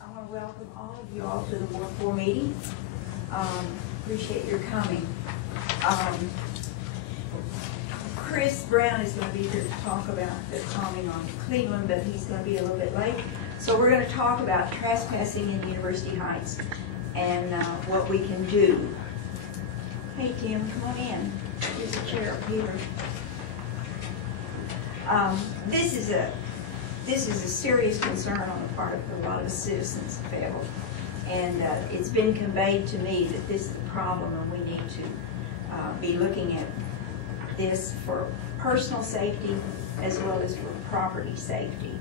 I want to welcome all of you all to the Ward 4 meeting. Appreciate your coming. Chris Brown is going to be here to talk about the calming on Cleveland, but he's going to be a little bit late. So we're going to talk about trespassing in University Heights and what we can do. Hey Tim, come on in. Here's a chair up here. This is a serious concern on the part of a lot of the citizens of Fayetteville, and it's been conveyed to me that this is a problem, and we need to be looking at this for personal safety as well as for property safety.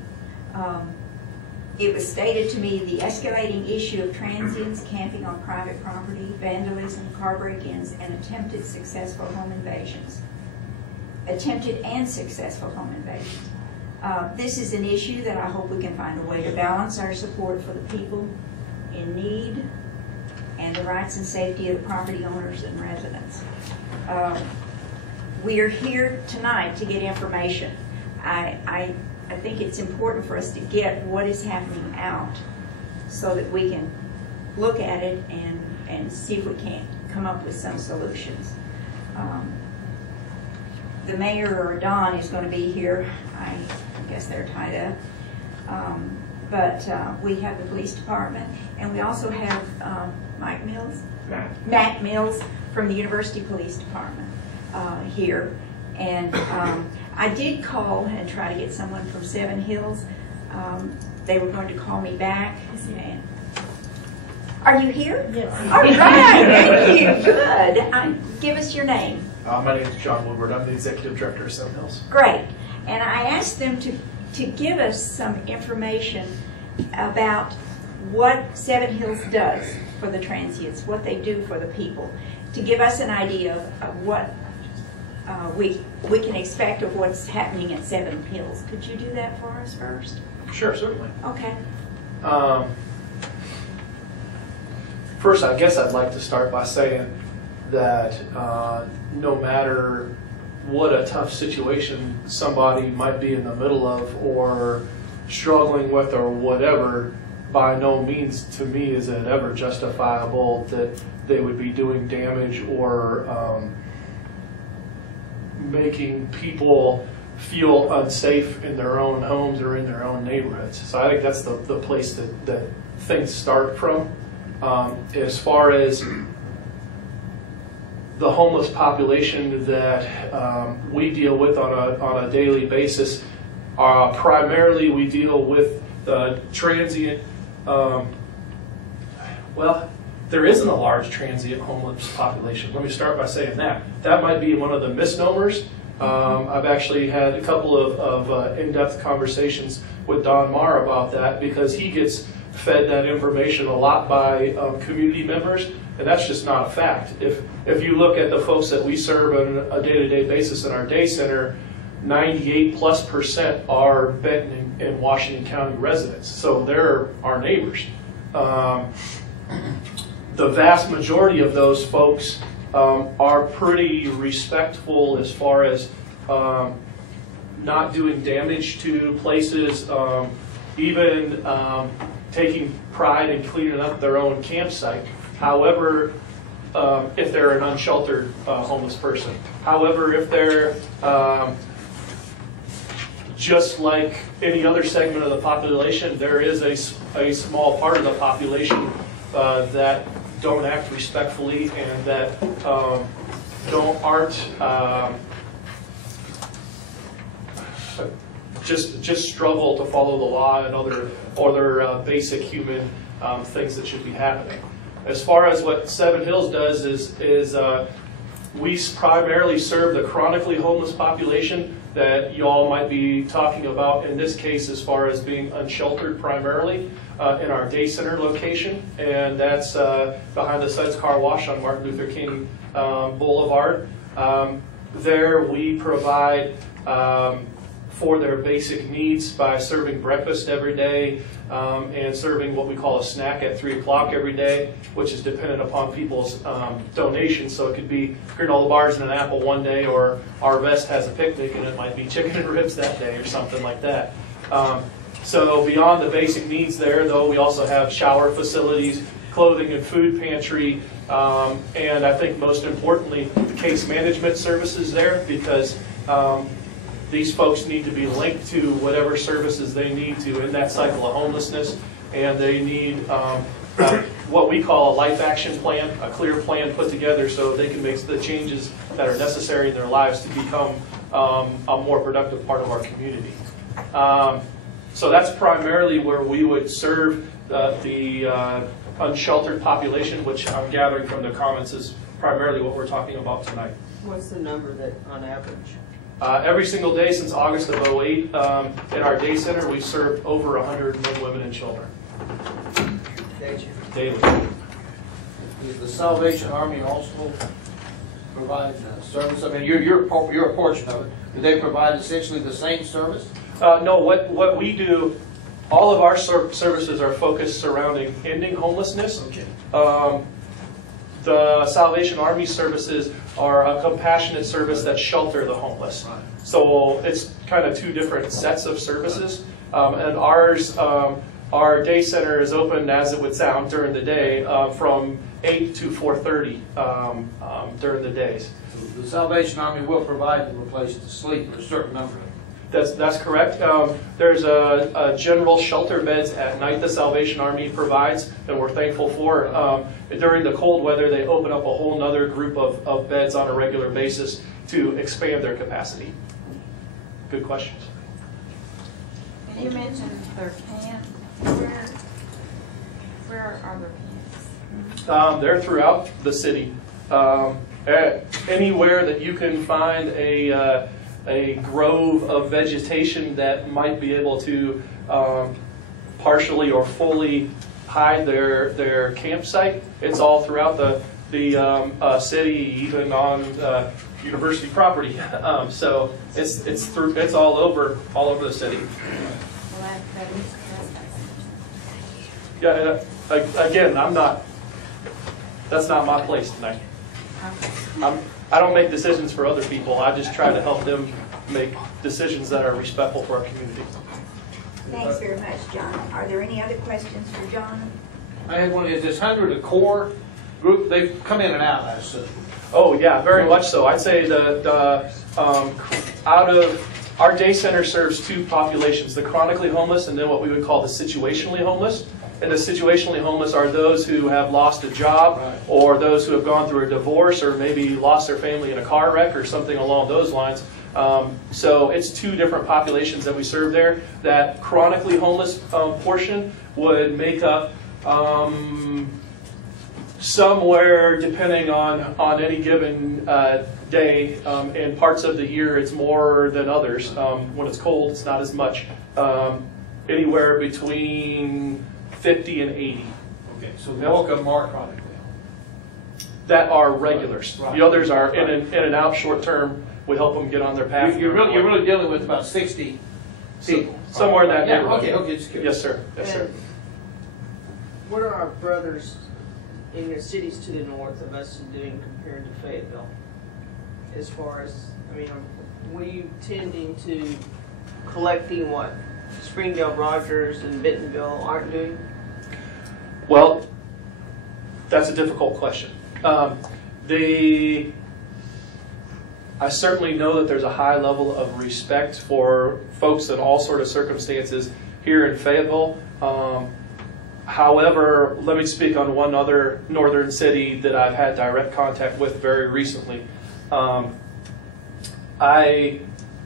It was stated to me the escalating issue of transients camping on private property, vandalism, car break-ins, and attempted and successful home invasions. This is an issue that I hope we can find a way to balance our support for the people in need and the rights and safety of the property owners and residents. We are here tonight to get information. I think it's important for us to get what is happening out so that we can look at it and see if we can't come up with some solutions. The mayor or Don is going to be here. I guess they're tied up. But we have the police department, and we also have Matt Mills from the University Police Department here. And I did call and try to get someone from Seven Hills. They were going to call me back. And are you here? Yes. All right, thank you. Good. Give us your name. My name is John Woodward. I'm the Executive Director of Seven Hills. Great. And I asked them to give us some information about what Seven Hills does for the transients, what they do for the people, to give us an idea of what we can expect of what's happening at Seven Hills. Could you do that for us first? Sure, certainly. Okay. First, I guess I'd like to start by saying that no matter what a tough situation somebody might be in the middle of or struggling with or whatever, by no means to me is it ever justifiable that they would be doing damage or making people feel unsafe in their own homes or in their own neighborhoods. So I think that's the place that things start from. As far as the homeless population that we deal with on a daily basis, primarily we deal with the transient, well, there isn't a large transient homeless population. Let me start by saying that. That might be one of the misnomers. I've actually had a couple of in-depth conversations with Don Marr about that, because he gets fed that information a lot by community members, and that's just not a fact. If you look at the folks that we serve on a day-to-day basis in our day center, 98+% are Benton and Washington County residents, so they're our neighbors. The vast majority of those folks are pretty respectful as far as not doing damage to places, even taking pride in cleaning up their own campsite. However, if they're an unsheltered homeless person. However, if they're just like any other segment of the population, there is a small part of the population that don't act respectfully and that aren't just struggle to follow the law and other basic human things that should be happening. As far as what Seven Hills does is we primarily serve the chronically homeless population that y'all might be talking about in this case, as far as being unsheltered primarily in our day center location, and that's behind the Suds Car Wash on Martin Luther King Boulevard. There we provide for their basic needs by serving breakfast every day and serving what we call a snack at 3 o'clock every day, which is dependent upon people's donations. So it could be granola bars and an apple one day, or our vest has a picnic and it might be chicken and ribs that day or something like that. So beyond the basic needs there, though, we also have shower facilities, clothing and food pantry, and I think most importantly, case management services there, because these folks need to be linked to whatever services they need to in that cycle of homelessness, and they need what we call a life action plan, a clear plan put together so they can make the changes that are necessary in their lives to become a more productive part of our community. So that's primarily where we would serve the unsheltered population, which I'm gathering from the comments is primarily what we're talking about tonight. What's the number that on average? Every single day since August of 2008, in our day center, we've served over 100 men, women, and children. Daily. Does the Salvation Army also provide service? I mean, you're a portion of it. Do they provide essentially the same service? No, what we do, all of our services are focused surrounding ending homelessness. Okay. The Salvation Army services are a compassionate service that shelter the homeless. Right. So it's kind of two different sets of services. And ours, our day center is open, as it would sound, during the day from 8 to 4:30 during the days. So the Salvation Army will provide them a place to sleep for a certain number of them. That's correct. There's a general shelter beds at night the Salvation Army provides, and we're thankful for. During the cold weather, they open up a whole other group of beds on a regular basis to expand their capacity. Good questions. And you mentioned their camps. Where are their camps? They're throughout the city. Anywhere that you can find a grove of vegetation that might be able to partially or fully hide their campsite. It's all throughout the city, even on university property. So it's all over the city. Well, that is Yeah. Again, that's not my place tonight. I don't make decisions for other people. I just try to help them make decisions that are respectful for our community. Thanks very much, John. Are there any other questions for John? I had one. Is this 100 a core group? They've come in and out, I assume. Oh yeah, very much so. I'd say out of our day center serves two populations: the chronically homeless, and then what we would call the situationally homeless. And the situationally homeless are those who have lost a job, Right. or those who have gone through a divorce, or maybe lost their family in a car wreck or something along those lines. So it's two different populations that we serve there. That chronically homeless portion would make up somewhere, depending on any given day, in parts of the year it's more than others. When it's cold, it's not as much. Anywhere between 50 and 80. Okay, so the bulk of them are chronically. That are regulars. Right. The others are in and out short term. We help them get on their path. You're really dealing with about 60 people. Somewhere in that neighborhood. Okay, just curious. Yes, sir. Yes, sir. And what are our brothers in the cities to the north of us doing compared to Fayetteville? As far as, I mean, are we tending to collecting what Springdale, Rogers, and Bentonville aren't doing? Well, that's a difficult question. I certainly know that there's a high level of respect for folks in all sort of circumstances here in Fayetteville. However, let me speak on one other northern city that I've had direct contact with very recently. I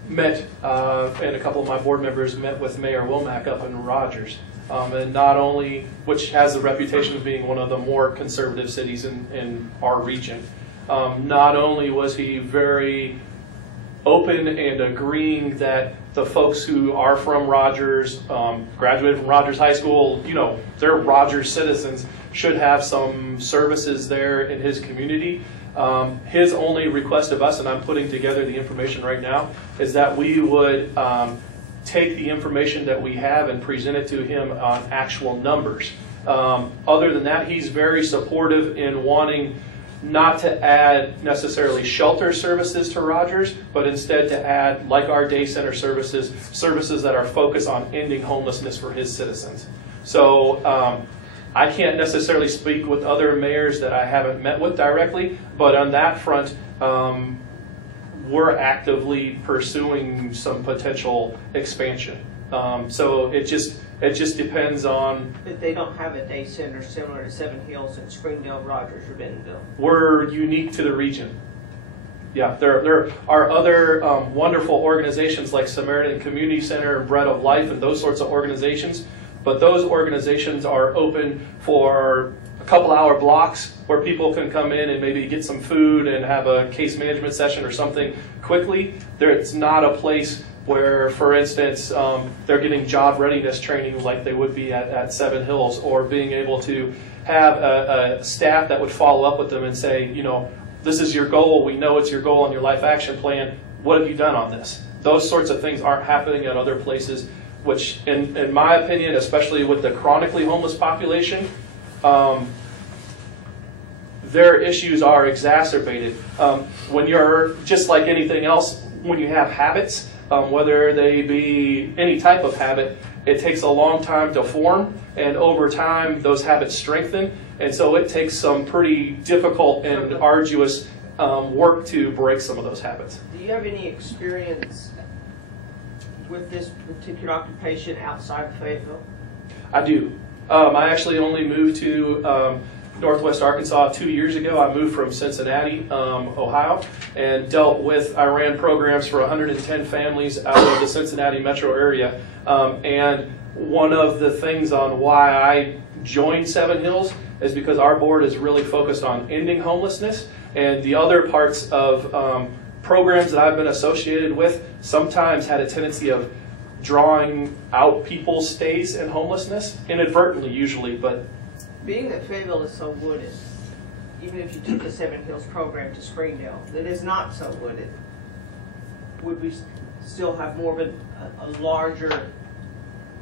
met, and a couple of my board members met with Mayor Womack up in Rogers. And not only, which has the reputation of being one of the more conservative cities in our region, not only was he very open and agreeing that the folks who are from Rogers, graduated from Rogers High School, you know, they're Rogers citizens, should have some services there in his community. His only request of us, and I'm putting together the information right now, is that we would take the information that we have and present it to him on actual numbers. Other than that, he's very supportive in wanting not to add necessarily shelter services to Rogers, but instead to add, like our day center services, services that are focused on ending homelessness for his citizens. So I can't necessarily speak with other mayors that I haven't met with directly, but on that front, we're actively pursuing some potential expansion. So it just depends on. But they don't have a day center similar to Seven Hills in Springdale, Rogers, or Bentonville. We're unique to the region. Yeah, there are other wonderful organizations like Samaritan Community Center and Bread of Life and those sorts of organizations, but those organizations are open for a couple-hour blocks where people can come in and maybe get some food and have a case management session or something quickly. It's not a place where, for instance, they're getting job readiness training like they would be at Seven Hills, or being able to have a staff that would follow up with them and say, you know, this is your goal, we know it's your goal on your life action plan, what have you done on this? Those sorts of things aren't happening at other places, which in my opinion, especially with the chronically homeless population, their issues are exacerbated. When you're, just like anything else, when you have habits, whether they be any type of habit, it takes a long time to form, and over time those habits strengthen, and so it takes some pretty difficult and arduous work to break some of those habits. Do you have any experience with this particular occupation outside of Fayetteville? I do. I actually only moved to Northwest Arkansas 2 years ago. I moved from Cincinnati, Ohio, and I ran programs for 110 families out of the Cincinnati metro area. And one of the things on why I joined Seven Hills is because our board is really focused on ending homelessness, and the other parts of programs that I've been associated with sometimes had a tendency of drawing out people's stays in homelessness, inadvertently usually, but being that Fayetteville is so wooded, even if you took the Seven Hills program to Springdale, that is not so wooded, would we still have more of a larger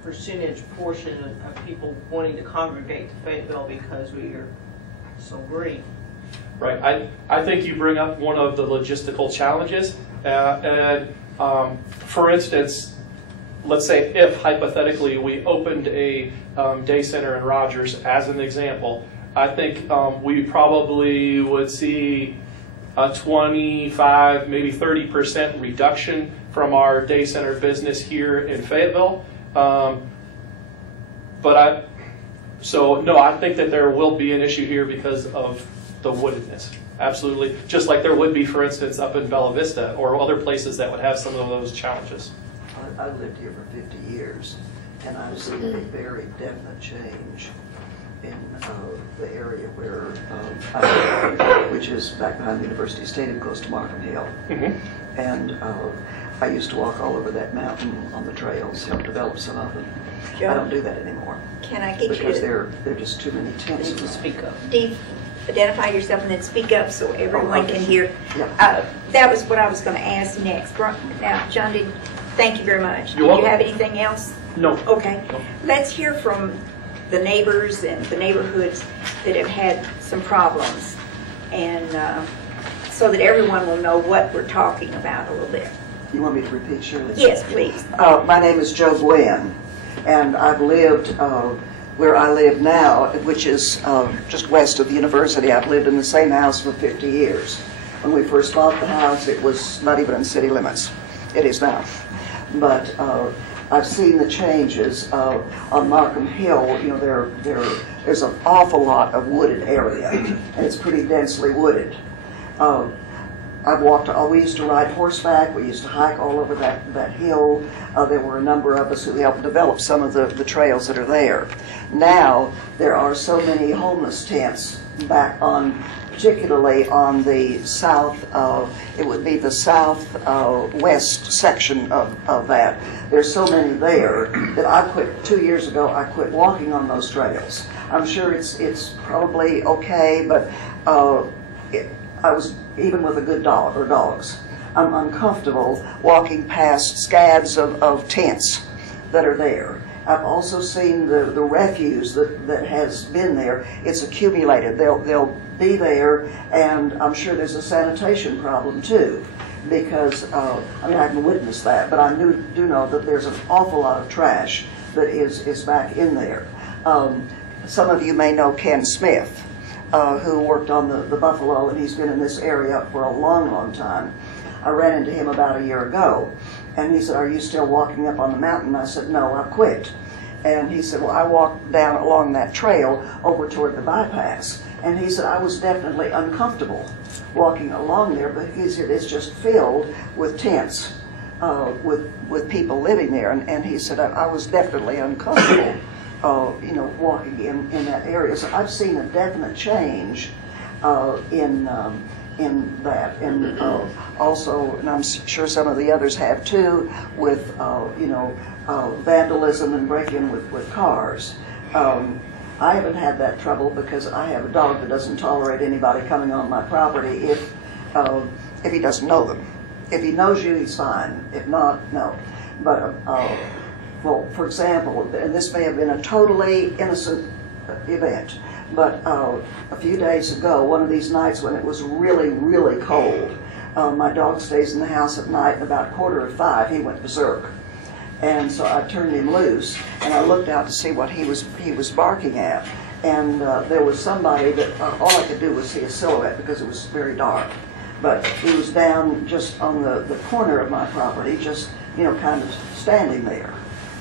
percentage portion of people wanting to congregate to Fayetteville because we are so green? Right. I think you bring up one of the logistical challenges. For instance, let's say if hypothetically we opened a day center in Rogers as an example, I think we probably would see a 25, maybe 30% reduction from our day center business here in Fayetteville. No, I think that there will be an issue here because of the woodedness. Absolutely. Just like there would be, for instance, up in Bella Vista or other places that would have some of those challenges. I've lived here for 50 years, and I've seen a very definite change in the area where I live, which is back behind the University Stadium, close to Markham Hill. Mm-hmm. And I used to walk all over that mountain on the trails, help develop some of them. I don't do that anymore. Can I get because you to... there are just too many tents. To speak up. Steve, identify yourself and then speak up so everyone can hear. Yeah. That was what I was going to ask next. Now, John, thank you very much. You're Do welcome. you have anything else? No. Okay. No. Let's hear from the neighbors and the neighborhoods that have had some problems, and so that everyone will know what we're talking about a little bit. You want me to repeat, Shirley? Yes, please. My name is Joe Gwen, and I've lived where I live now, which is just west of the university. I've lived in the same house for 50 years. When we first bought the house, it was not even in city limits. It is now. But I've seen the changes on Markham Hill. You know, there's an awful lot of wooded area, and it's pretty densely wooded. I've walked. We used to ride horseback. We used to hike all over that hill. There were a number of us who helped develop some of the trails that are there. Now there are so many homeless tents back on, particularly on the south. It would be the southwest section of that. There's so many there that I quit 2 years ago. I quit walking on those trails. I'm sure it's probably okay, but I was, even with a good dog or dogs, I'm uncomfortable walking past scads of tents that are there. I've also seen the refuse that has been there. It's accumulated. They'll be there, and I'm sure there's a sanitation problem too, because I haven't witnessed that, but I do know that there's an awful lot of trash that is back in there. Some of you may know Ken Smith, who worked on the Buffalo, and he's been in this area for a long, long time. I ran into him about a year ago, and he said, "Are you still walking up on the mountain?" I said, "No, I quit." And he said, "Well, I walked down along that trail over toward the bypass." And he said, "I was definitely uncomfortable walking along there, but he said it's just filled with tents, with people living there." And he said, I was definitely uncomfortable, walking in that area. So I've seen a definite change in that, and also, and I'm sure some of the others have too, with vandalism and break-in with cars. I haven't had that trouble because I have a dog that doesn't tolerate anybody coming on my property if he doesn't know them. If he knows you, he's fine. If not, no. But well, for example, and this may have been a totally innocent event, but a few days ago, one of these nights when it was really, really cold, my dog stays in the house at night, and about 4:45 he went berserk. And so I turned him loose, and I looked out to see what he was barking at. And there was somebody that all I could do was see a silhouette because it was very dark. But he was down just on the corner of my property, just kind of standing there.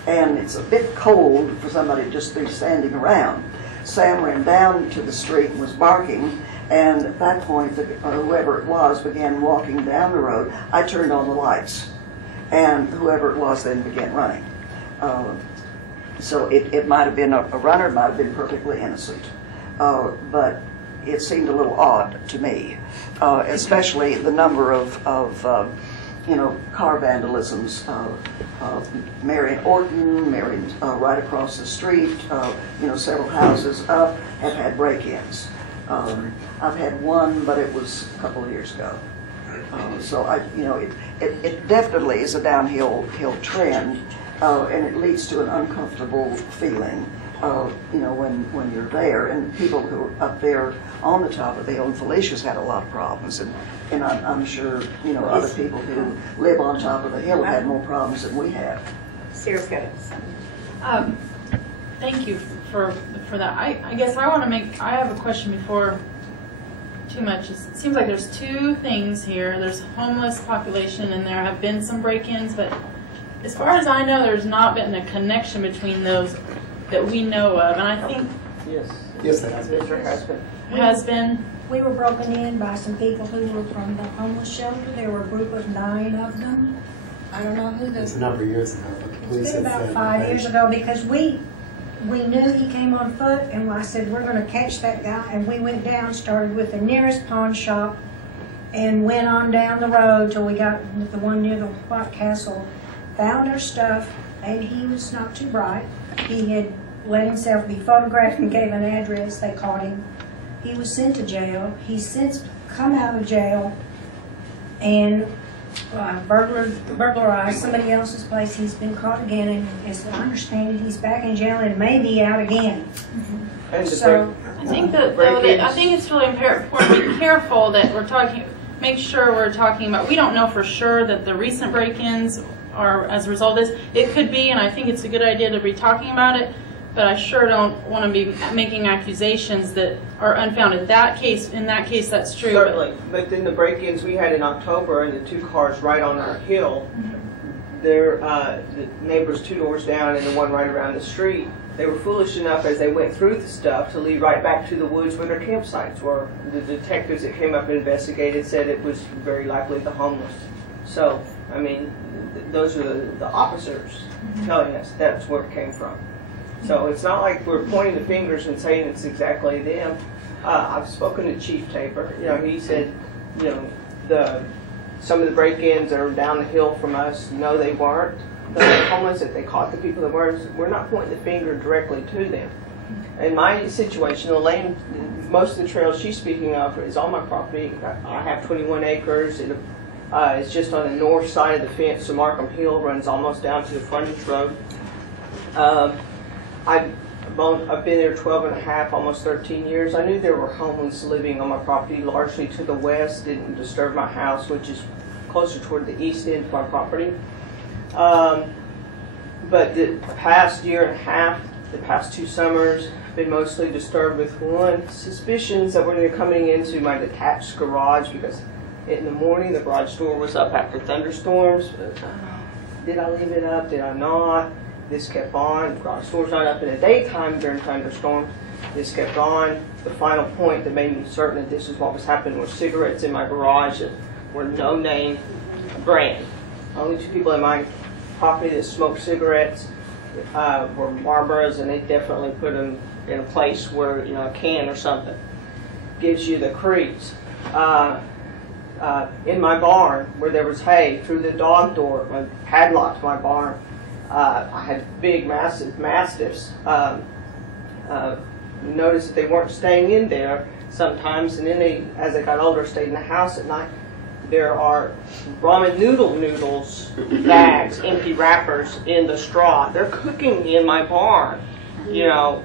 And it's a bit cold for somebody to just be standing around. Sam ran down to the street and was barking, and at that point, whoever it was began walking down the road. I turned on the lights, and whoever it was then began running. So it might have been a runner, it might have been perfectly innocent, but it seemed a little odd to me, especially the number of car vandalisms. Marion Orton, Marion right across the street, several houses up have had break-ins. I've had one, but it was a couple of years ago. So it definitely is a downhill trend, and it leads to an uncomfortable feeling, when you're there. And people who are up there on the top of the hill, and Felicia's had a lot of problems, and I'm sure other people who live on top of the hill have had more problems than we have. Sarah's got it. Thank you for that. I guess I have a question before too much. It seems like there's two things here. There's homeless population, and there have been some break-ins, but as far as I know, there's not been a connection between those that we know of. And I think Yes, there has been. there has been. has been. We were broken in by some people who were from the homeless shelter. There were a group of 9 of them. I don't know who It's a number of years ago, but the police It's been have about said 5 years ago, because we knew he came on foot, and I said, we're going to catch that guy. And we went down, started with the nearest pawn shop, and went on down the road till we got the one near the White Castle, found our stuff, and he was not too bright. He had let himself be photographed and gave an address. They caught him. He was sent to jail. He's since come out of jail and burglarized somebody else's place. He's been caught again, and as I understand it, he's back in jail and may be out again. And the So I think I think it's really important to be careful that make sure we're talking about, we don't know for sure that the recent break-ins are as a result of this. It could be, and I think it's a good idea to be talking about it, but I sure don't want to be making accusations that are unfounded. In that case, that's true. Certainly, but then the break-ins we had in October, and the 2 cars right on our hill, the neighbors 2 doors down and the one right around the street, they were foolish enough as they went through the stuff to lead right back to the woods where their campsites were. The detectives that came up and investigated said it was very likely the homeless. So, I mean, those are the officers telling us that's where it came from. So it's not like we're pointing the fingers and saying it's exactly them. I've spoken to Chief Tabor. He said, some of the break-ins that are down the hill from us, no, they weren't. The homeless, that they caught the people that weren't. We're not pointing the finger directly to them. In my situation, the lane, most of the trails she's speaking of is on my property. I have 21 acres. It's just on the north side of the fence, so Markham Hill runs almost down to the frontage road. I've been there 12 and a half, almost 13 years. I knew there were homeless living on my property, largely to the west, didn't disturb my house, which is closer toward the east end of my property. But the past year and a half, the past 2 summers, been mostly disturbed with suspicions that they're coming into my detached garage, because in the morning the garage door was up after thunderstorms. Did I leave it up? Did I not? This kept on. The garage door's not up in the daytime during thunderstorms. This kept on. The final point that made me certain that this is what was happening was cigarettes in my garage that were no name brand. Only 2 people in my property that smoked cigarettes were Marlboros, and they definitely put them in a place where, you know, a can or something gives you the creeps. In my barn, where there was hay, through the dog door, I padlocked my barn. I had big, massive mastiffs. Noticed that they weren't staying in there sometimes, and then they, as they got older, stayed in the house at night. There are ramen noodles bags, empty wrappers in the straw. They're cooking in my barn. You know,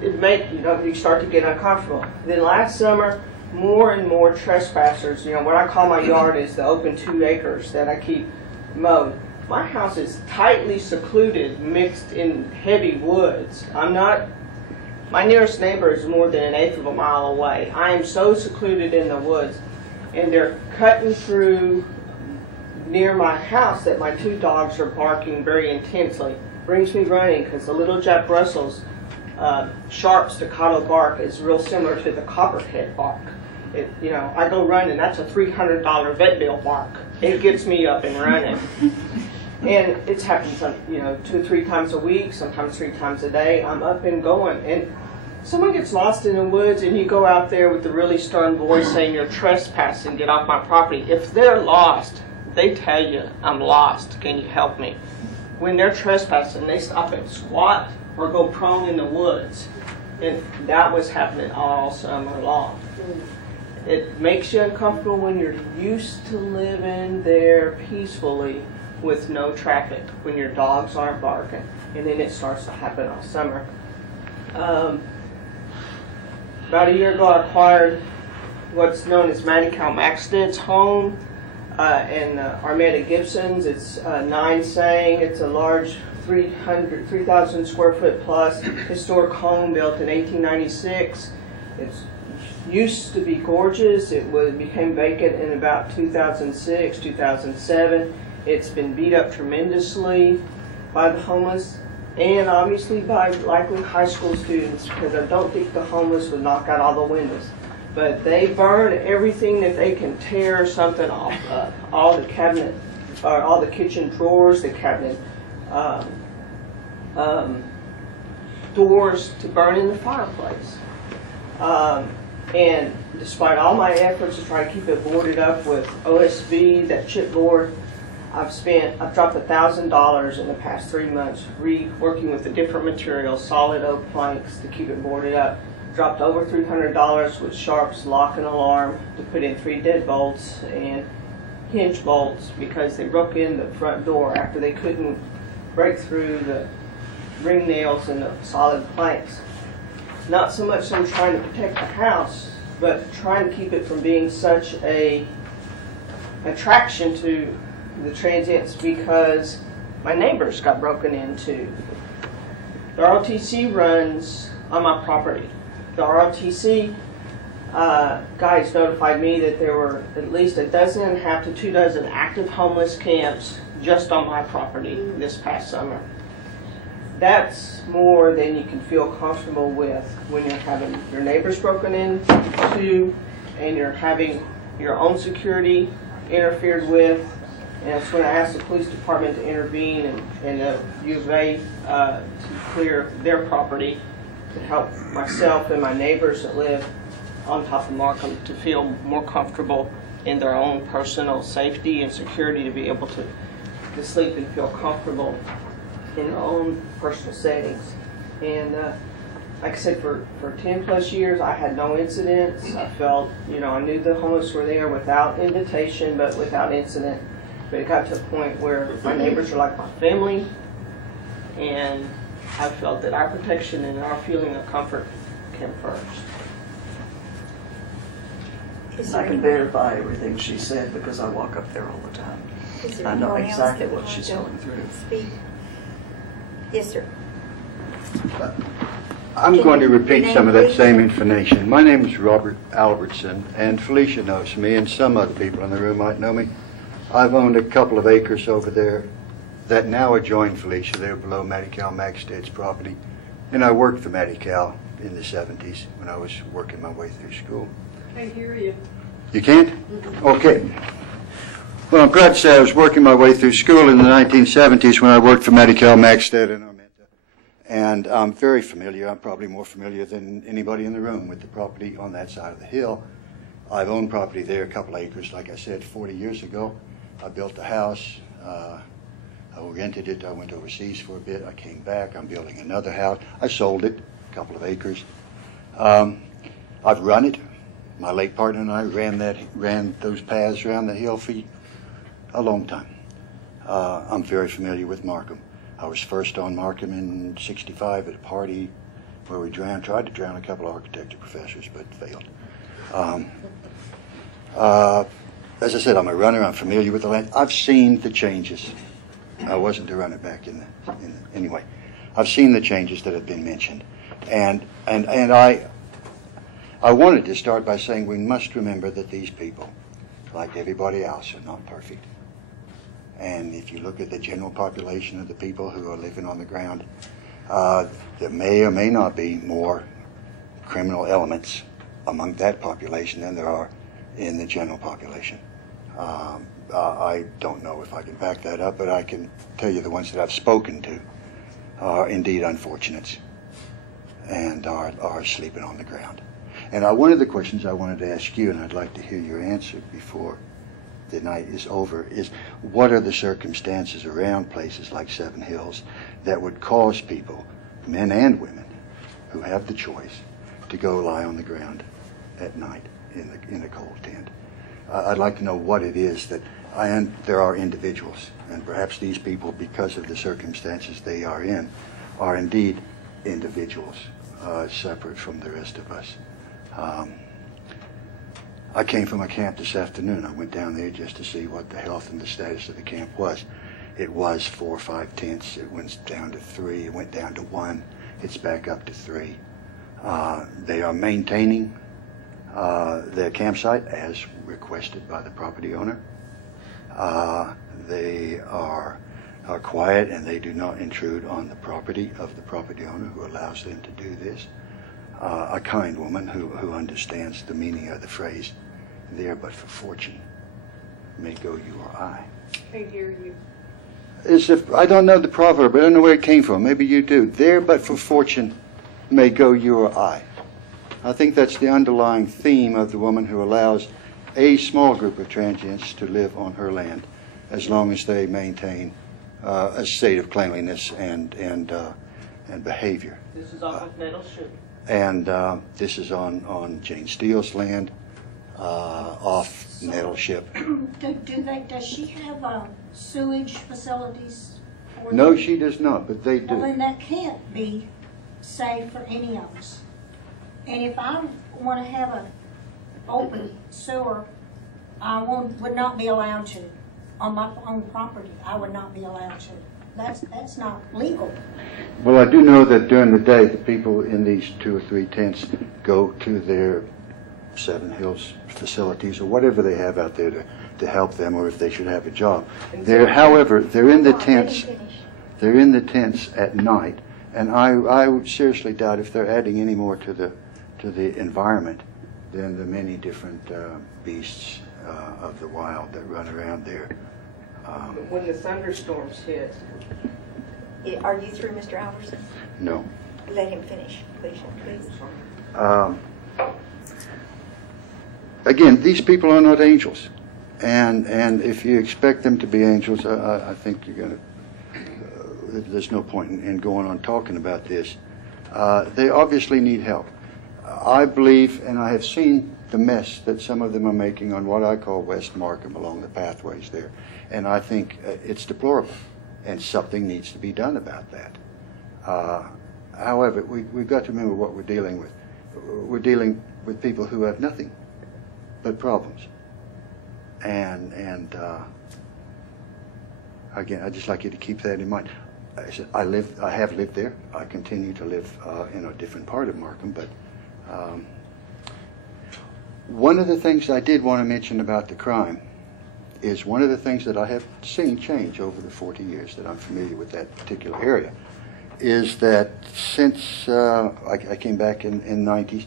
you start to get uncomfortable. Then last summer, more and more trespassers. You know, what I call my yard is the open 2 acres that I keep mowed. My house is tightly secluded, mixed in heavy woods. My nearest neighbor is more than 1/8 of a mile away. I am so secluded in the woods, and they're cutting through near my house that my 2 dogs are barking very intensely. Brings me running, because the little Jack Russell's sharp staccato bark is real similar to the copperhead bark. You know, I go running, that's a $300 vet bill bark. It gets me up and running. And it's happened, 2 or 3 times a week, sometimes 3 times a day. I'm up and going. And someone gets lost in the woods, and you go out there with the really stern voice saying you're trespassing, get off my property. If they're lost, they tell you, I'm lost, can you help me? When they're trespassing, they stop and squat or go prone in the woods. And that was happening all summer long. It makes you uncomfortable when you're used to living there peacefully with no traffic, when your dogs aren't barking, and then it starts to happen all summer. About a year ago, I acquired what's known as Manny-Cal Maxted's home in Armada Gibson's. It's 9 Sang. It's a large 3,000 square foot plus historic home built in 1896. It used to be gorgeous. It became vacant in about 2006, 2007. It's been beat up tremendously by the homeless, and obviously by likely high school students, because I don't think the homeless would knock out all the windows. But they burn everything that they can tear something off of. All the cabinet, or all the kitchen drawers, the cabinet doors to burn in the fireplace. And despite all my efforts to try to keep it boarded up with OSB, that chipboard, I've dropped $1,000 in the past 3 months working with the different materials, solid oak planks to keep it boarded up. Dropped over $300 with Sharp's lock and alarm to put in 3 deadbolts and hinge bolts, because they broke in the front door after they couldn't break through the ring nails and the solid planks. Not so much them trying to protect the house, but trying to keep it from being such a attraction to the transients, because my neighbors got broken into. The ROTC runs on my property. The ROTC guys notified me that there were at least 1.5 to 2 dozen active homeless camps just on my property this past summer. That's more than you can feel comfortable with when you're having your neighbors broken into, and you're having your own security interfered with. And that's when I asked the police department to intervene and the U of A to clear their property, to help myself and my neighbors that live on top of Markham to feel more comfortable in their own personal safety and security, to be able to sleep and feel comfortable in their own personal settings. And like I said, for 10 plus years, I had no incidents. I felt, I knew the homeless were there without invitation, but without incident. But it got to a point where my neighbors are like my family. And I felt that our protection and our feeling of comfort came first. I can verify everything she said because I walk up there all the time. I know exactly what she's going through. Speak. Yes, sir. I'm going to Your repeat name, some of that please? same information. My name is Robert Albertson, and Felicia knows me, and some other people in the room might know me. I've owned a couple of acres over there that now adjoin Felicia. They're below Medi-Cal Magstead's property. And I worked for Medi-Cal in the 70s when I was working my way through school. I hear you. You can't? Okay. Well, I'm proud to say I was working my way through school in the 1970s when I worked for Medi-Cal Magstead in Armenta. And I'm very familiar, I'm probably more familiar than anybody in the room with the property on that side of the hill. I've owned property there, a couple acres, like I said, 40 years ago. I built a house, I rented it, I went overseas for a bit, I came back, I'm building another house. I sold it, a couple of acres. I've run it. My late partner and I ran those paths around the hill for a long time. I'm very familiar with Markham. I was first on Markham in '65 at a party where we tried to drown a couple of architecture professors, but failed. As I said, I'm a runner. I'm familiar with the land. I've seen the changes. I wasn't to run it back anyway. I've seen the changes that have been mentioned, and I wanted to start by saying we must remember that these people, like everybody else, are not perfect. And if you look at the general population of the people who are living on the ground, there may or may not be more criminal elements among that population than there are in the general population. I don't know if I can back that up, but I can tell you the ones that I've spoken to are indeed unfortunates and are sleeping on the ground. And one of the questions I wanted to ask you, and I'd like to hear your answer before the night is over, is what are the circumstances around places like Seven Hills that would cause people, men and women, who have the choice to go lie on the ground at night in a cold tent? I'd like to know what it is that, and there are individuals, and perhaps these people, because of the circumstances they are in, are indeed individuals separate from the rest of us. I came from a camp this afternoon. I went down there just to see what the health and the status of the camp was. It was 4 or 5 tents. It went down to 3. It went down to 1. It's back up to 3. They are maintaining their campsite as requested by the property owner. They are quiet, and they do not intrude on the property of the property owner who allows them to do this. A kind woman who understands the meaning of the phrase, "There but for fortune may go you or I." I hear you. As if, I don't know the proverb, I don't know where it came from. Maybe you do. "There but for fortune may go you or I." I think that's the underlying theme of the woman who allows a small group of transients to live on her land as long as they maintain a state of cleanliness and behavior. This is off of Nettleship. And this is on Jane Steele's land, off Nettleship. Does she have sewage facilities? No, she does not, but they Well, then do. that can't be safe for any of us. And if I want to have an open sewer, I would not be allowed to. On my own property, I would not be allowed to. That's not legal. Well, I do know that during the day, the people in these 2 or 3 tents go to their Seven Hills facilities or whatever they have out there to help them, or if they should have a job. However, they're in the tents. They're in the tents at night, and I would seriously doubt if they're adding any more to the environment than the many different beasts of the wild that run around there. When the thunderstorms hit. Are you through, Mr. Albertson? No. Let him finish, please. Again, these people are not angels, and if you expect them to be angels, I think you're going to. There's no point in going on talking about this. They obviously need help. I believe, and I have seen the mess that some of them are making on what I call West Markham along the pathways there, and I think it's deplorable. and something needs to be done about that. However, we've got to remember what we're dealing with. We're dealing with people who have nothing but problems. And again, I'd just like you to keep that in mind. I have lived there. I continue to live in a different part of Markham, but one of the things I did want to mention about the crime is one of the things that I have seen change over the 40 years that I'm familiar with that particular area is that since I came back in the 90s,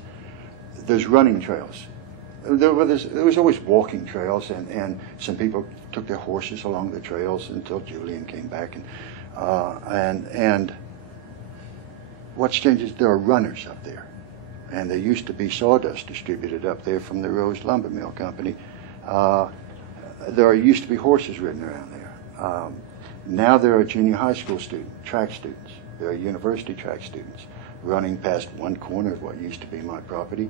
there's running trails. There was always walking trails, and some people took their horses along the trails until Julian came back. And what's changed is there are runners up there. And there used to be sawdust distributed up there from the Rose Lumber Mill Company. There used to be horses ridden around there. Now there are junior high school track students. There are university track students running past one corner of what used to be my property,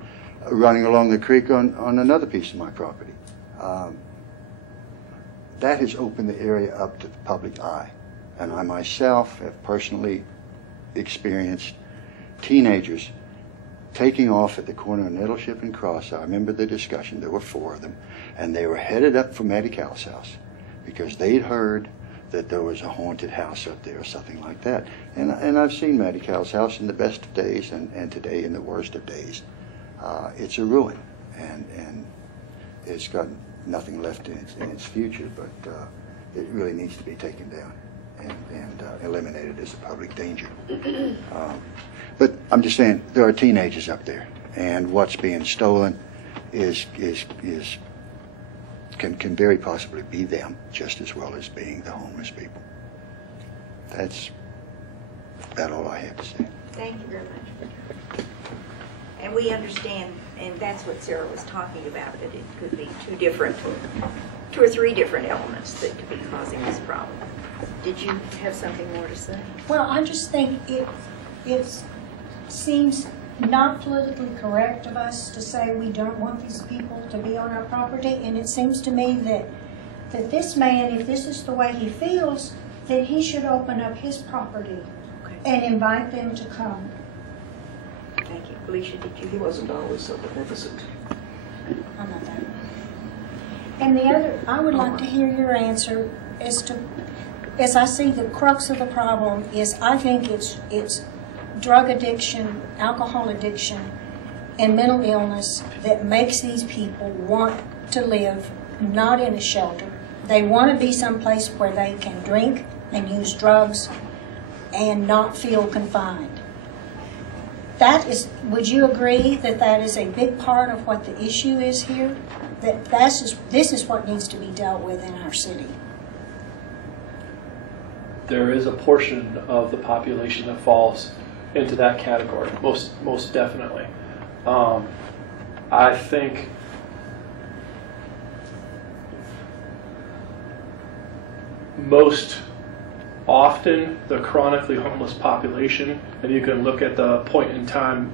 running along the creek on another piece of my property. That has opened the area up to the public eye. And I myself have personally experienced teenagers taking off at the corner of Nettleship and Cross. I remember the discussion. There were 4 of them, and they were headed up for Matty Cowell's house because they'd heard that there was a haunted house up there or something like that. And I've seen Matty Cowell's house in the best of days and today in the worst of days. It's a ruin, and it's got nothing left in its future, but it really needs to be taken down and eliminated as a public danger. But I'm just saying, there are teenagers up there, and what's being stolen can very possibly be them just as well as being the homeless people. That's about all I have to say. Thank you very much. And we understand, and that's what Sarah was talking about, that it could be 2 or 3 different elements that could be causing this problem. Did you have something more to say? Well, I just think it seems not politically correct of us to say we don't want these people to be on our property, and it seems to me that this man, if this is the way he feels, then he should open up his property and invite them to come. Thank you. Felicia, did you? He wasn't always so beneficent. I know that. And the other, I would like to hear your answer as I see the crux of the problem is I think it's drug addiction, alcohol addiction, and mental illness that makes these people want to live not in a shelter. They want to be someplace where they can drink and use drugs and not feel confined. Would you agree that that is a big part of what the issue is here? This is what needs to be dealt with in our city. There is a portion of the population that falls into that category, most definitely. I think most often the chronically homeless population, and you can look at the point in time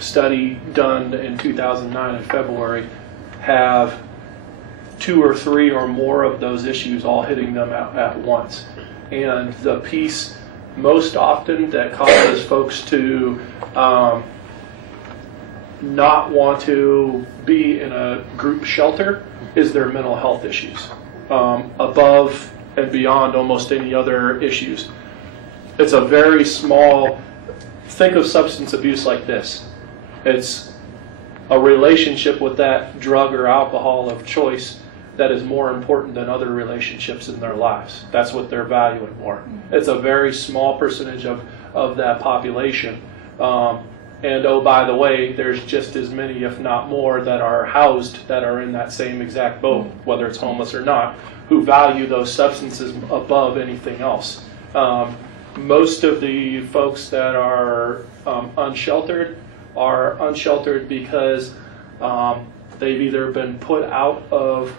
study done in 2009 in February, have 2 or 3 or more of those issues all hitting them at once. And the piece most often that causes folks to not want to be in a group shelter is their mental health issues, above and beyond almost any other issues. It's a very small, think of substance abuse like this. It's a relationship with that drug or alcohol of choice that is more important than other relationships in their lives. That's what they're valuing more. It's a very small percentage of that population. And oh, by the way, there's just as many, if not more, that are housed that are in that same exact boat, whether it's homeless or not, who value those substances above anything else. Most of the folks that are unsheltered are unsheltered because they've either been put out of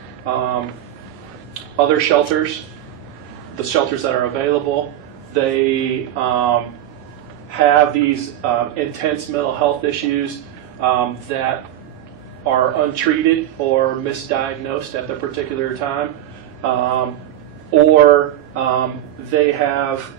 other shelters, the shelters that are available. They have these intense mental health issues that are untreated or misdiagnosed at the particular time. or they have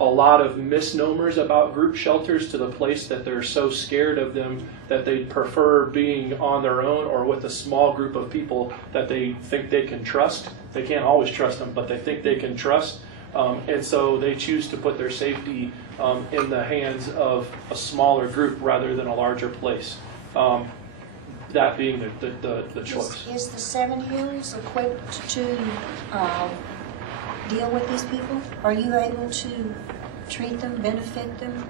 a lot of misnomers about group shelters to the place that they're so scared of them that they prefer being on their own or with a small group of people that they think they can trust. They can't always trust them, but they think they can trust. And so they choose to put their safety in the hands of a smaller group rather than a larger place. That being the choice. Is the Seven Hills equipped to deal with these people? Are you able to treat them, benefit them?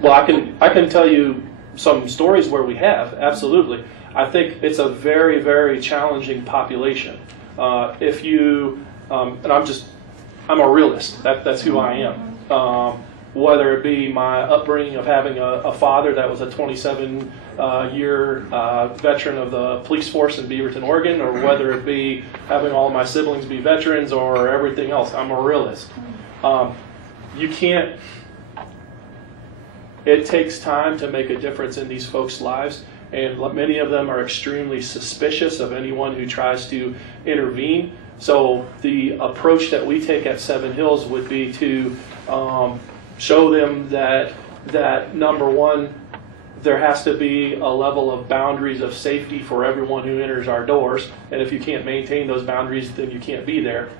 Well, I can tell you some stories where we have, absolutely. I think it's a very, very challenging population. If you, and I'm a realist, that's who I am. Whether it be my upbringing of having a father that was a 27-year veteran of the police force in Beaverton, Oregon, or whether it be having all of my siblings be veterans or everything else, I'm a realist. You can't, it takes time to make a difference in these folks' lives, and many of them are extremely suspicious of anyone who tries to intervene. So the approach that we take at Seven Hills would be to show them that number one, there has to be a level of boundaries of safety for everyone who enters our doors, and if you can't maintain those boundaries, then you can't be there.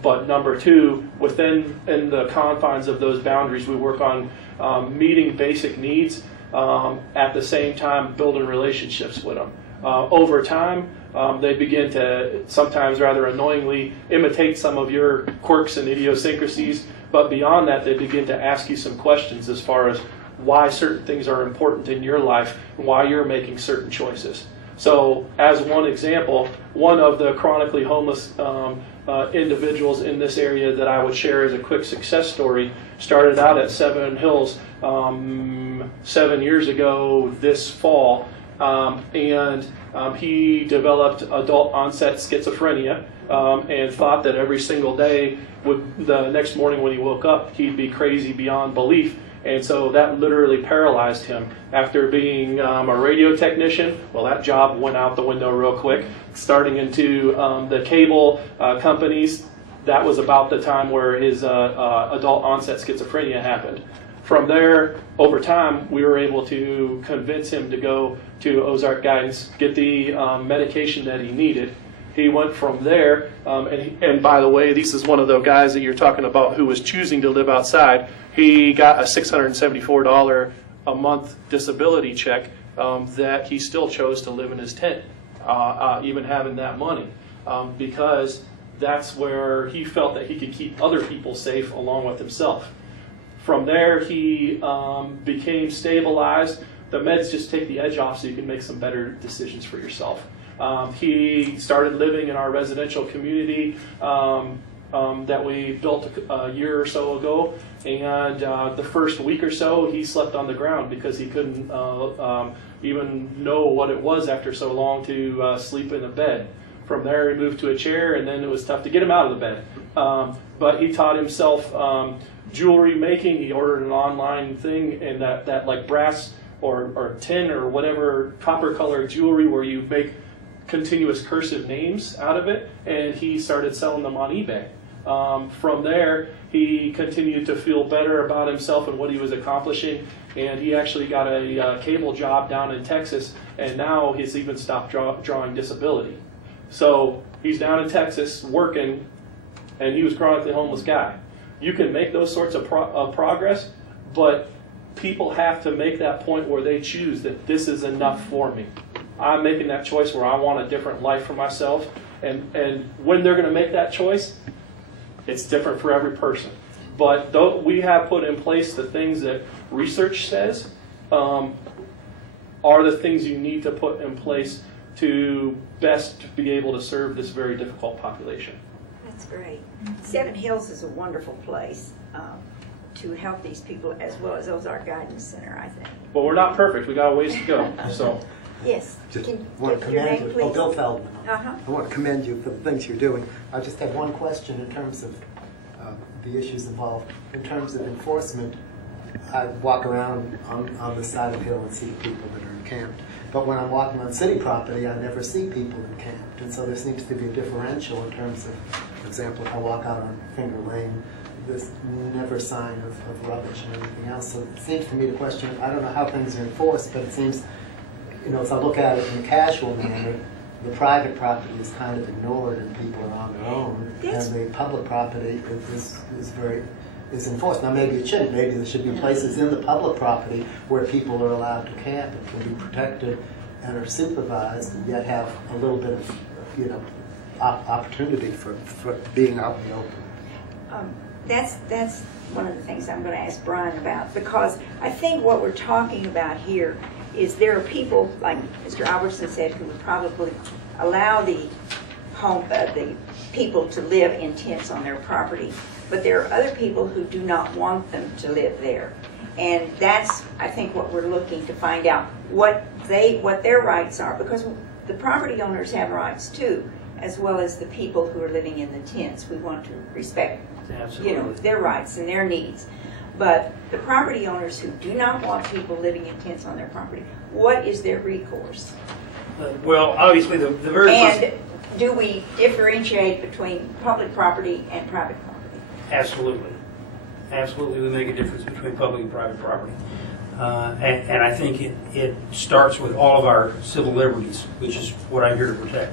But number two, in the confines of those boundaries, we work on meeting basic needs, at the same time building relationships with them. Over time, they begin to, sometimes rather annoyingly, imitate some of your quirks and idiosyncrasies, but beyond that, they begin to ask you some questions as far as why certain things are important in your life, why you're making certain choices. So, as one example, one of the chronically homeless individuals in this area that I would share as a quick success story started out at Seven Hills 7 years ago this fall, and he developed adult onset schizophrenia and thought that every single day, the next morning when he woke up, he'd be crazy beyond belief. And so that literally paralyzed him. After being a radio technician, well, that job went out the window real quick. Starting into the cable companies, that was about the time where his adult onset schizophrenia happened. From there, over time, we were able to convince him to go to Ozark Guidance, get the medication that he needed. He went from there, and by the way, this is one of the guys that you're talking about who was choosing to live outside. He got a $674 a month disability check that he still chose to live in his tent, even having that money, because that's where he felt that he could keep other people safe along with himself. From there, he became stabilized. The meds just take the edge off so you can make some better decisions for yourself. He started living in our residential community that we built a year or so ago, and the first week or so he slept on the ground because he couldn't even know what it was after so long to sleep in a bed. From there he moved to a chair, and then it was tough to get him out of the bed. But he taught himself jewelry making. He ordered an online thing, and that like brass or tin or whatever copper colored jewelry where you make continuous cursive names out of it, and he started selling them on eBay. From there, he continued to feel better about himself and what he was accomplishing, and he actually got a cable job down in Texas, and now he's even stopped drawing disability. So he's down in Texas working, and he was a chronically homeless guy. You can make those sorts of progress, but people have to make that point where they choose that this is enough for me. I'm making that choice where I want a different life for myself, and when they're going to make that choice, it's different for every person. But though we have put in place the things that research says are the things you need to put in place to best be able to serve this very difficult population. That's great. Seven Hills is a wonderful place to help these people, as well as Ozark Guidance Center, I think. But we're not perfect. We got a ways to go. So. Yes. Just Can want to give your commend name, you. please? Oh, Bill Feldman. Uh-huh. I want to commend you for the things you're doing. I just have one question in terms of the issues involved. In terms of enforcement, I walk around on the side of the hill and see people that are encamped. But when I'm walking on city property, I never see people encamped. And so there seems to be a differential in terms of, for example, if I walk out on Finger Lane, there's never a sign of rubbish and everything else. So it seems to me the question, I don't know how things are enforced, but it seems, you know, if I look at it in a casual manner, the private property is kind of ignored and people are on their own, and the public property is enforced. Now maybe it shouldn't. Maybe there should be places in the public property where people are allowed to camp and can be protected and are supervised, and yet have a little bit of, you know, opportunity for being out in the open. That's one of the things I'm going to ask Brian about, because I think what we're talking about here is there are people, like Mr. Albertson said, who would probably allow the people to live in tents on their property, but there are other people who do not want them to live there. And that's, I think, what we're looking to find out, what their rights are, because the property owners have rights too, as well as the people who are living in the tents. We want to respect, you know, their rights and their needs. But the property owners who do not want people living in tents on their property, what is their recourse? Well, obviously the very And do we differentiate between public property and private property? Absolutely. Absolutely, we make a difference between public and private property. And I think it starts with all of our civil liberties, which is what I'm here to protect.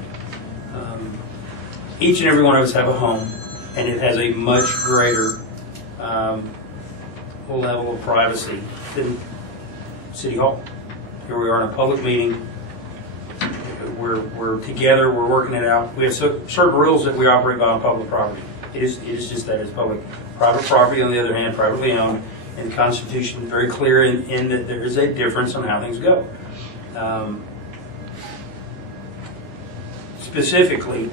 Each and every one of us have a home, and it has a much greater level of privacy than City Hall. Here we are in a public meeting. We're together. We're working it out. We have certain rules that we operate by on public property. It is just that it's public. Private property, on the other hand, privately owned, and the Constitution is very clear in that there is a difference on how things go. Specifically,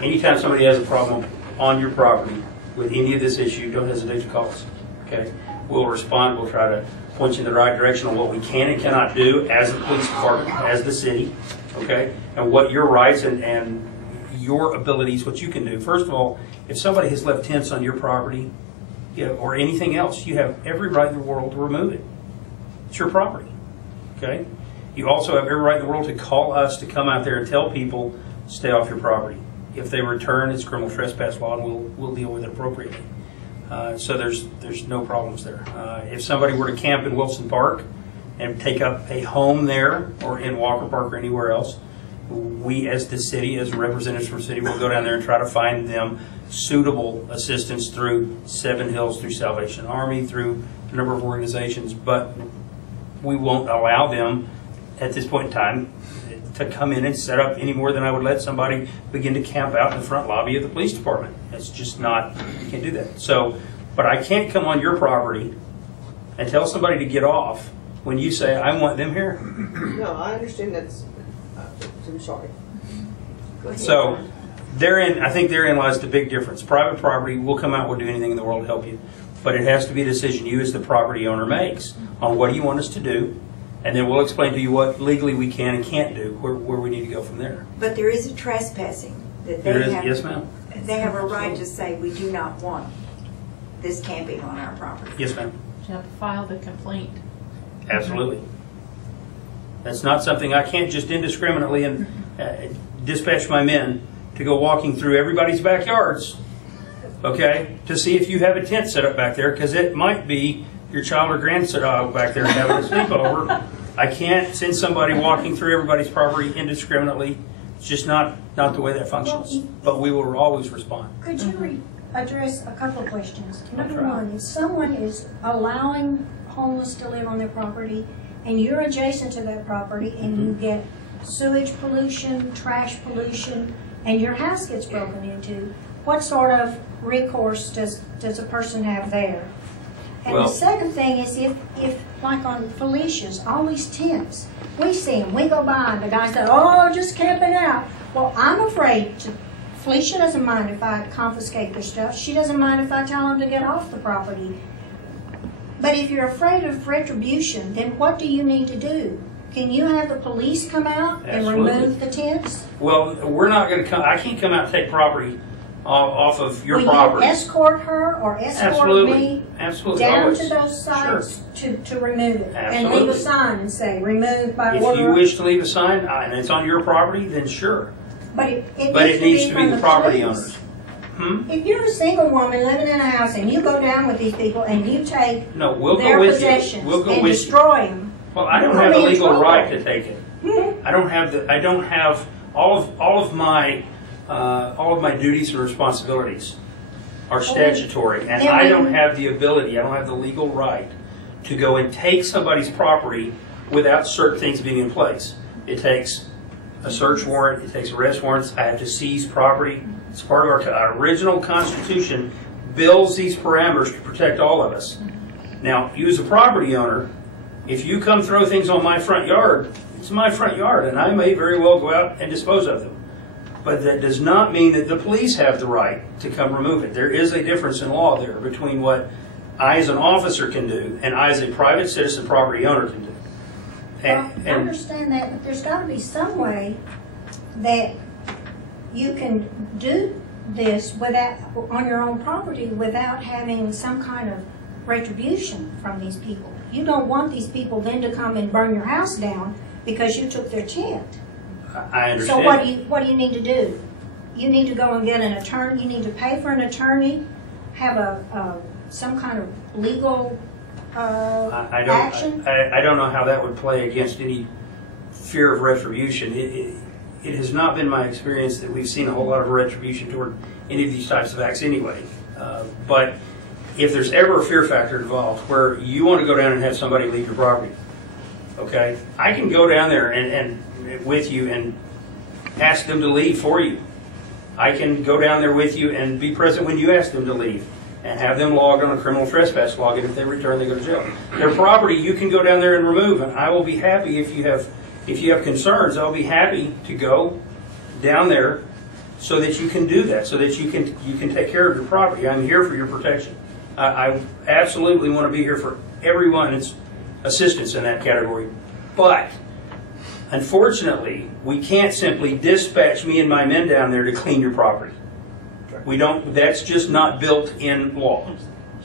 anytime somebody has a problem on your property with any of this issue, don't hesitate to call us. Okay, we'll respond. We'll try to point you in the right direction on what we can and cannot do as the police department, as the city. Okay, and what your rights and your abilities, what you can do. First of all, if somebody has left tents on your property, you know, or anything else, you have every right in the world to remove it. It's your property. Okay, you also have every right in the world to call us to come out there and tell people stay off your property. If they return, it's criminal trespass law, and we'll deal with it appropriately. So there's no problems there. If somebody were to camp in Wilson Park and take up a home there, or in Walker Park or anywhere else, we as the city, as representatives from the city, will go down there and try to find them suitable assistance through Seven Hills, through Salvation Army, through a number of organizations, but we won't allow them at this point in time to come in and set up any more than I would let somebody begin to camp out in the front lobby of the police department. It's just not, you can't do that. So, but I can't come on your property and tell somebody to get off when you say, I want them here. No, I understand that's, I'm sorry. So, I think therein lies the big difference. Private property, we'll come out, we'll do anything in the world to help you. But it has to be a decision you as the property owner makes on what do you want us to do, and then we'll explain to you what legally we can and can't do, where we need to go from there. But there is a trespassing that they have. Yes, ma'am. They have a right to say, we do not want this camping on our property. Yes, ma'am. You have to file the complaint. Absolutely. That's not something I can't just indiscriminately and dispatch my men to go walking through everybody's backyards, okay, to see if you have a tent set up back there, because it might be your child or grandchild back there having a sleepover. I can't send somebody walking through everybody's property indiscriminately. It's just not the way that functions. But we will always respond. Could you address a couple of questions? Number one, if someone is allowing homeless to live on their property, and you're adjacent to that property, and you get sewage pollution, trash pollution, and your house gets broken into, what sort of recourse does a person have there? And the second thing is, if like on Felicia's, all these tents, we see them, we go by, and the guy said, oh, just camping out. Well, I'm afraid Felicia doesn't mind if I confiscate their stuff. She doesn't mind if I tell them to get off the property. But if you're afraid of retribution, then what do you need to do? Can you have the police come out and remove the tents? Well, we're not going to come. I can't come out and take property off of your Will property. you escort her or escort Absolutely. me Absolutely. down Always. to those sites to remove it? And leave Absolutely. a sign and say, removed by If order you of-" wish to leave a sign and it's on your property, then sure. But it Needs to be from the property police. owners. If you're a single woman living in a house and you go down with these people and you take No, we'll their go with you. possessions We'll go and with you. destroy them, Well, I don't I'll have be the in legal trouble. right to take it. I don't have all of my duties and responsibilities are statutory, and then I we- don't have the ability, I don't have the legal right to go and take somebody's property without certain things being in place. It takes a search warrant, it takes arrest warrants, I have to seize property. It's part of our original Constitution builds these parameters to protect all of us. Now, you as a property owner, if you come throw things on my front yard, it's my front yard, and I may very well go out and dispose of them. But that does not mean that the police have the right to come remove it. There is a difference in law there between what I as an officer can do and I as a private citizen property owner can do. Well, I understand that, but there's got to be some way that you can do this without, on your own property, without having some kind of retribution from these people. You don't want these people then to come and burn your house down because you took their tent. I understand. So what do you need to do? You need to go and get an attorney. You need to pay for an attorney, have some kind of legal action. I don't know how that would play against any fear of retribution. It has not been my experience that we've seen a whole lot of retribution toward any of these types of acts anyway. But if there's ever a fear factor involved where you want to go down and have somebody leave your property, okay, I can go down there and with you and ask them to leave for you. I can go down there with you and be present when you ask them to leave and have them logged on a criminal trespass log, and if they return, they go to jail. Their property you can go down there and remove, and I will be happy if you have concerns. I'll be happy to go down there so that you can do that, so that you can take care of your property. I'm here for your protection. I absolutely want to be here for everyone's assistance in that category, but unfortunately, we can't simply dispatch me and my men down there to clean your property. We don't. That's just not built in law.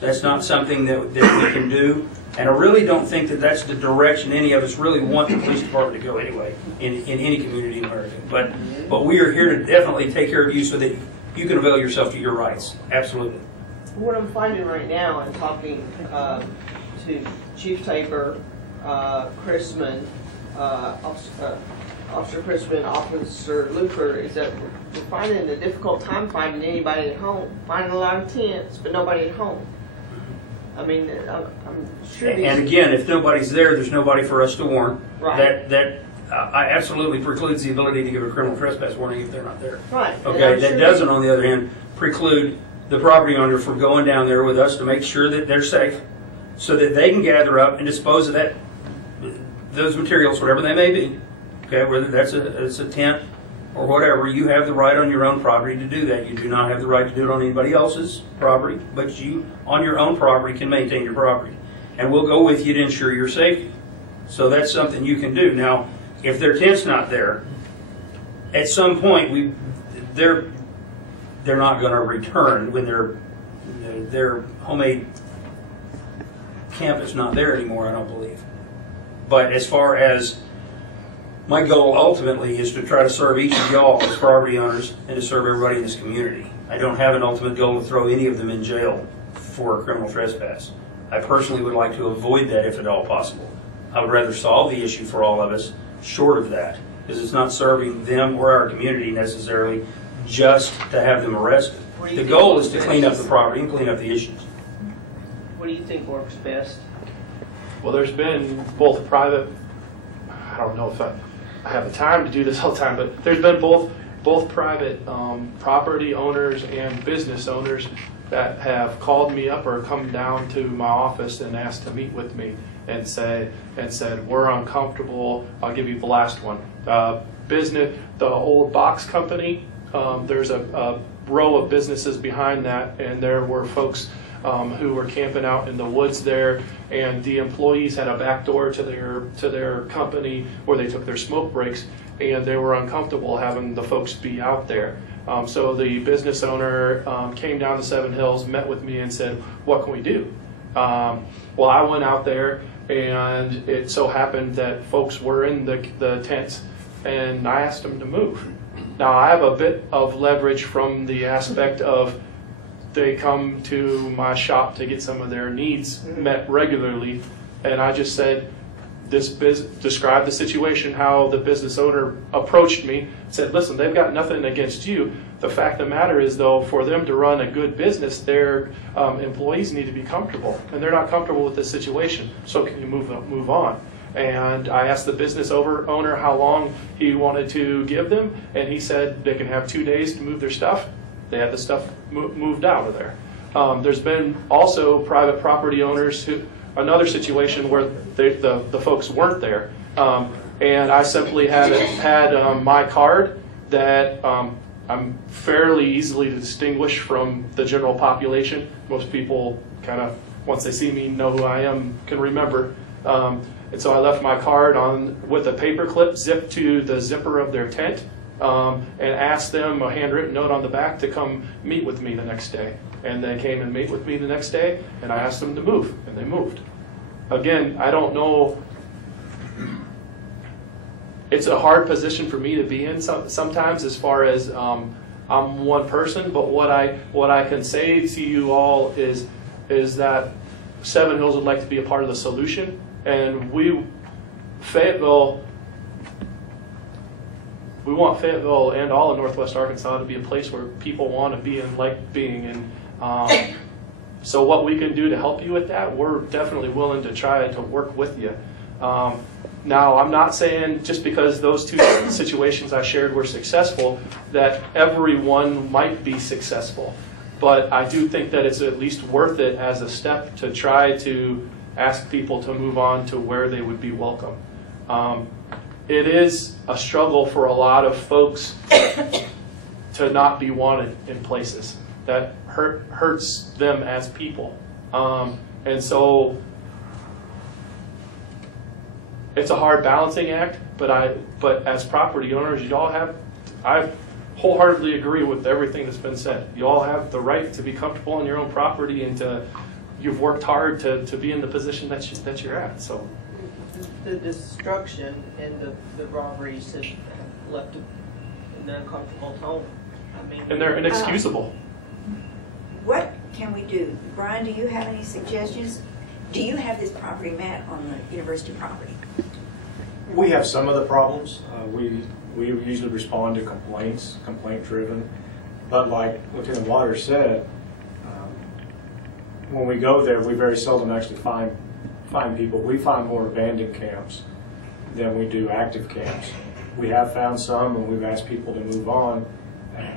That's not something that we can do. And I really don't think that that's the direction any of us really want the police department to go anyway in any community in America. But we are here to definitely take care of you so that you can avail yourself to your rights. Absolutely. What I'm finding right now and talking to Chief Tabor, Chrisman, Officer Chrisman, Officer Luker, is that we're finding a difficult time finding anybody at home. Finding a lot of tents, but nobody at home. I mean, I'm sure these... And again, if nobody's there, there's nobody for us to warn. Right. That absolutely precludes the ability to give a criminal trespass warning if they're not there. Right. Okay, that doesn't, on the other hand, preclude the property owner from going down there with us to make sure that they're safe so that they can gather up and dispose of those materials, whatever they may be. Okay, whether that's a tent or whatever, you have the right on your own property to do that. You do not have the right to do it on anybody else's property, but you, on your own property, can maintain your property. And we'll go with you to ensure your safety. So that's something you can do. Now, if their tent's not there, at some point, they're not going to return when their homemade camp is not there anymore, I don't believe. But as far as my goal ultimately is to try to serve each of y'all as property owners and to serve everybody in this community. I don't have an ultimate goal to throw any of them in jail for a criminal trespass. I personally would like to avoid that if at all possible. I would rather solve the issue for all of us short of that, because it's not serving them or our community necessarily just to have them arrested. The goal is to clean up the property and clean up the issues. What do you think works best? Well, there's been both private, I don't know if I have the time to do this all the time, but there's been both private property owners and business owners that have called me up or come down to my office and asked to meet with me and said, we're uncomfortable. I'll give you the last one. Business, the old box company, there's a row of businesses behind that, and there were folks who were camping out in the woods there, and the employees had a back door to their company where they took their smoke breaks, and they were uncomfortable having the folks be out there. So the business owner came down to Seven Hills, met with me, and said, "What can we do?" Well, I went out there, and it so happened that folks were in the tents, and I asked them to move. Now, I have a bit of leverage from the aspect of they come to my shop to get some of their needs met regularly, and I just said, describe the situation, how the business owner approached me, said, listen, they've got nothing against you. The fact of the matter is, though, for them to run a good business, their employees need to be comfortable, and they're not comfortable with this situation, so can you move on? And I asked the business owner how long he wanted to give them, and he said they can have 2 days to move their stuff. They had the stuff moved out of there. There's been also private property owners who, another situation where the folks weren't there, and I simply had my card that I'm fairly easily to distinguish from the general population. Most people kind of, once they see me, know who I am, can remember. And so I left my card with a paper clip zipped to the zipper of their tent, and asked them, a handwritten note on the back, to come meet with me the next day. And they came and meet with me the next day, and I asked them to move, and they moved. Again, I don't know. It's a hard position for me to be in sometimes, as far as I'm one person, but what I can say to you all is that Seven Hills would like to be a part of the solution, and Fayetteville, we want Fayetteville and all of Northwest Arkansas to be a place where people want to be and like being. And so what we can do to help you with that, we're definitely willing to try to work with you. Now, I'm not saying just because those two situations I shared were successful that everyone might be successful. But I do think that it's at least worth it as a step to try to ask people to move on to where they would be welcome. It is a struggle for a lot of folks to not be wanted in places. That hurts them as people. And so it's a hard balancing act, but as property owners, I wholeheartedly agree with everything that's been said. You all have the right to be comfortable in your own property, and you've worked hard to be in the position that you're at. So the destruction and the robberies have left an uncomfortable tone. I mean, and they're inexcusable. What can we do? Brian, do you have any suggestions? Do you have this property mat on the university property? We have some of the problems. We usually respond to complaints, complaint-driven. But like Lieutenant Waters said, when we go there, we very seldom actually find people. We find more abandoned camps than we do active camps. We have found some, and we've asked people to move on,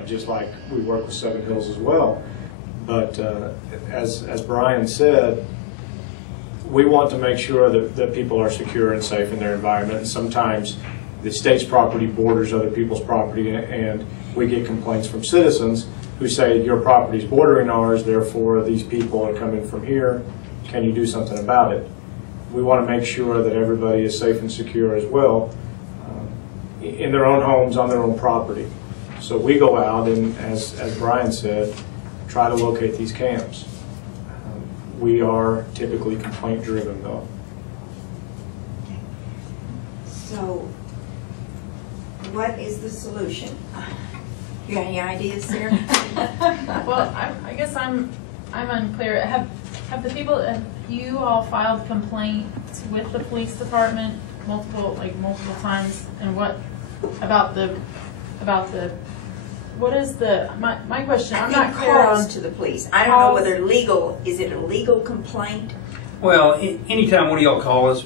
just like we work with Seven Hills as well. But as Brian said, we want to make sure that people are secure and safe in their environment. And sometimes the state's property borders other people's property, and we get complaints from citizens who say, your property is bordering ours, therefore these people are coming from here. Can you do something about it? We want to make sure that everybody is safe and secure as well in their own homes, on their own property. So we go out and, as Brian said, try to locate these camps. We are typically complaint-driven, though. So, what is the solution? You got any ideas, Sarah? Well, I guess I'm unclear. Have you all filed complaints with the police department multiple times? And what about the what is my question? I'm not clear on to the police. I don't know whether is it a legal complaint? Well, anytime one of y'all call us,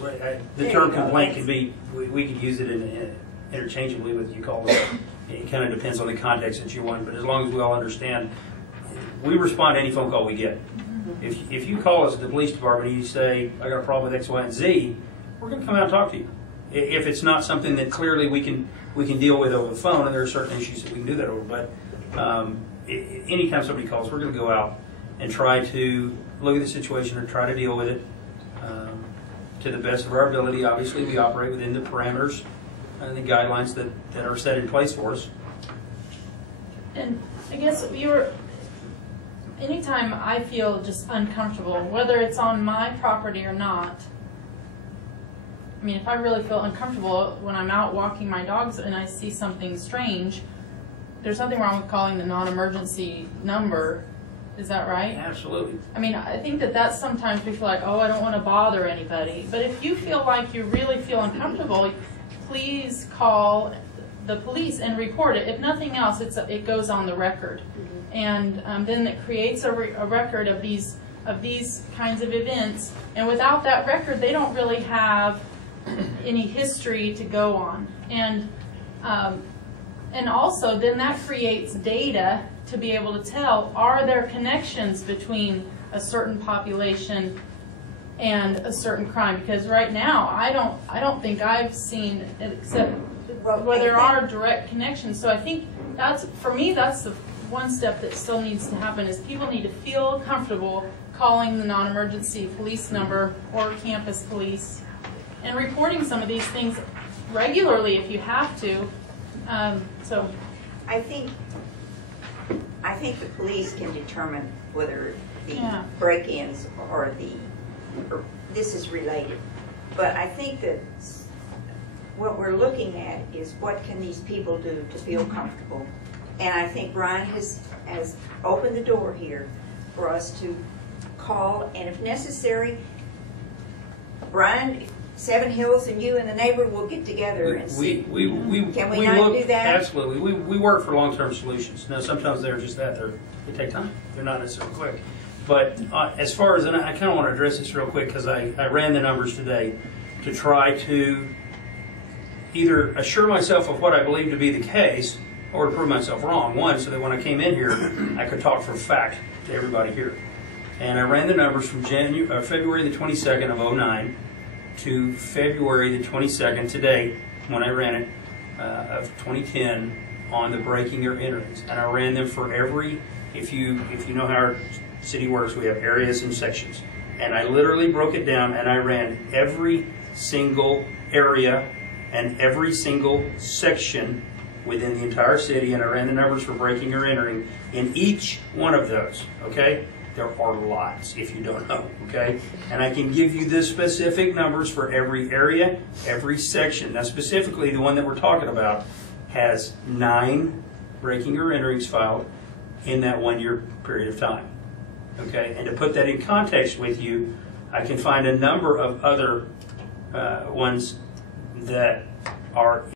the term complaint can be, we could use it interchangeably with you call it. It kind of depends on the context that you want, but as long as we all understand, we respond to any phone call we get. If you call us at the police department and you say, I got a problem with X, Y, and Z, we're going to come out and talk to you. If it's not something that clearly we can deal with over the phone, and there are certain issues that we can do that over, but anytime somebody calls, we're going to go out and try to look at the situation and try to deal with it to the best of our ability. Obviously, we operate within the parameters and the guidelines that are set in place for us. And I guess anytime I feel just uncomfortable, whether it's on my property or not, I mean, if I really feel uncomfortable when I'm out walking my dogs and I see something strange, there's nothing wrong with calling the non-emergency number. Is that right? Absolutely. I mean, I think that's sometimes we feel like, oh, I don't want to bother anybody. But if you feel like you really feel uncomfortable, please call the police and report it. If nothing else, it goes on the record. And then it creates a record of these kinds of events. And without that record, they don't really have any history to go on. And also, then that creates data to be able to tell, are there connections between a certain population and a certain crime? Because right now, I don't think I've seen it, except where there are direct connections. So I think for me, that's the one step that still needs to happen, is people need to feel comfortable calling the non-emergency police number or campus police and reporting some of these things regularly if you have to. So I think the police can determine whether the break-ins or this is related. But I think that what we're looking at is what can these people do to feel comfortable. And I think Brian has opened the door here for us to call, and if necessary, Brian, Seven Hills and you and the neighbor will get together and see. Can we not do that? Absolutely. We work for long-term solutions. Now, sometimes they're just that. They take time. They're not necessarily quick. But as far as, and I kind of want to address this real quick because I ran the numbers today to try to either assure myself of what I believe to be the case or to prove myself wrong. One, so that when I came in here, I could talk for fact to everybody here. And I ran the numbers from February the 22nd of 2009 to February the 22nd today, when I ran it, of 2010 on the breaking or enterings. And I ran them for every, if you know how our city works, we have areas and sections. And I literally broke it down and I ran every single area and every single section within the entire city, and I ran the numbers for breaking or entering in each one of those, okay? There are lots if you don't know, okay? And I can give you the specific numbers for every area, every section. Now, specifically, the one that we're talking about has 9 breaking or enterings filed in that 1-year period of time, okay? And to put that in context with you, I can find a number of other ones that are